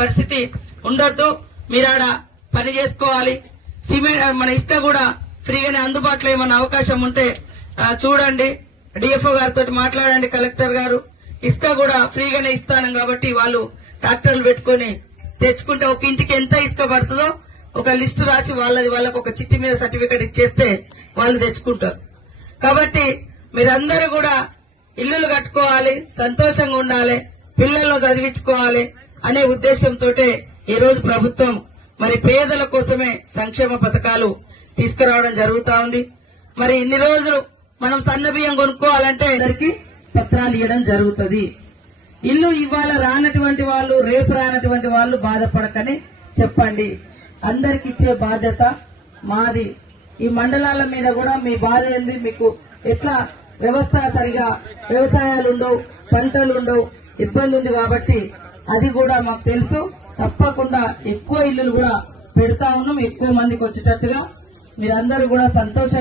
పరిస్థితి ఉండొద్దు. మీరు పని చేసుకోవాలి. సిమెంట్ మన ఇసుక కూడా ఫ్రీగానే అందుబాటులో ఏమన్నా అవకాశం ఉంటే చూడండి. డిఎఫ్ఓ గారితో మాట్లాడండి కలెక్టర్ గారు. ఇసుక కూడా ఫ్రీగానే ఇస్తాను కాబట్టి వాళ్ళు ట్రాక్టర్లు పెట్టుకొని తెచ్చుకుంటే ఒక ఇంటికి ఎంత ఇసుక పడుతుందో ఒక లిస్టు రాసి వాళ్ళది వాళ్ళకి ఒక చిట్టి మీద సర్టిఫికెట్ ఇచ్చేస్తే వాళ్ళు తెచ్చుకుంటారు. కాబట్టి మీరందరూ కూడా ఇల్లులు కట్టుకోవాలి సంతోషంగా ఉండాలి పిల్లలను చదివించుకోవాలి అనే ఉద్దేశంతో ఈ రోజు ప్రభుత్వం మరి పేదల కోసమే సంక్షేమ పథకాలు తీసుకురావడం జరుగుతా ఉంది. మరి ఇన్ని రోజులు మనం సన్న బియ్యం కొనుక్కోవాలంటే అందరికి పత్రాలు ఇవ్వడం జరుగుతుంది. ఇల్లు ఇవాళ రానటువంటి వాళ్ళు రేపు రానటువంటి వాళ్ళు బాధపడకని చెప్పండి. అందరికి ఇచ్చే బాధ్యత మాది. ఈ మండలాల మీద కూడా మీ బాధ ఏంది? మీకు ఎట్లా వ్యవస్థ సరిగా వ్యవసాయాలు ఉండవు పంటలు ఉండవు ఇబ్బంది ఉంది కాబట్టి అది కూడా మాకు తెలుసు. తప్పకుండా ఎక్కువ ఇల్లులు కూడా పెడతా ఉన్నాం. ఎక్కువ మందికి వచ్చేటట్టుగా. మీరందరూ కూడా సంతోషంగా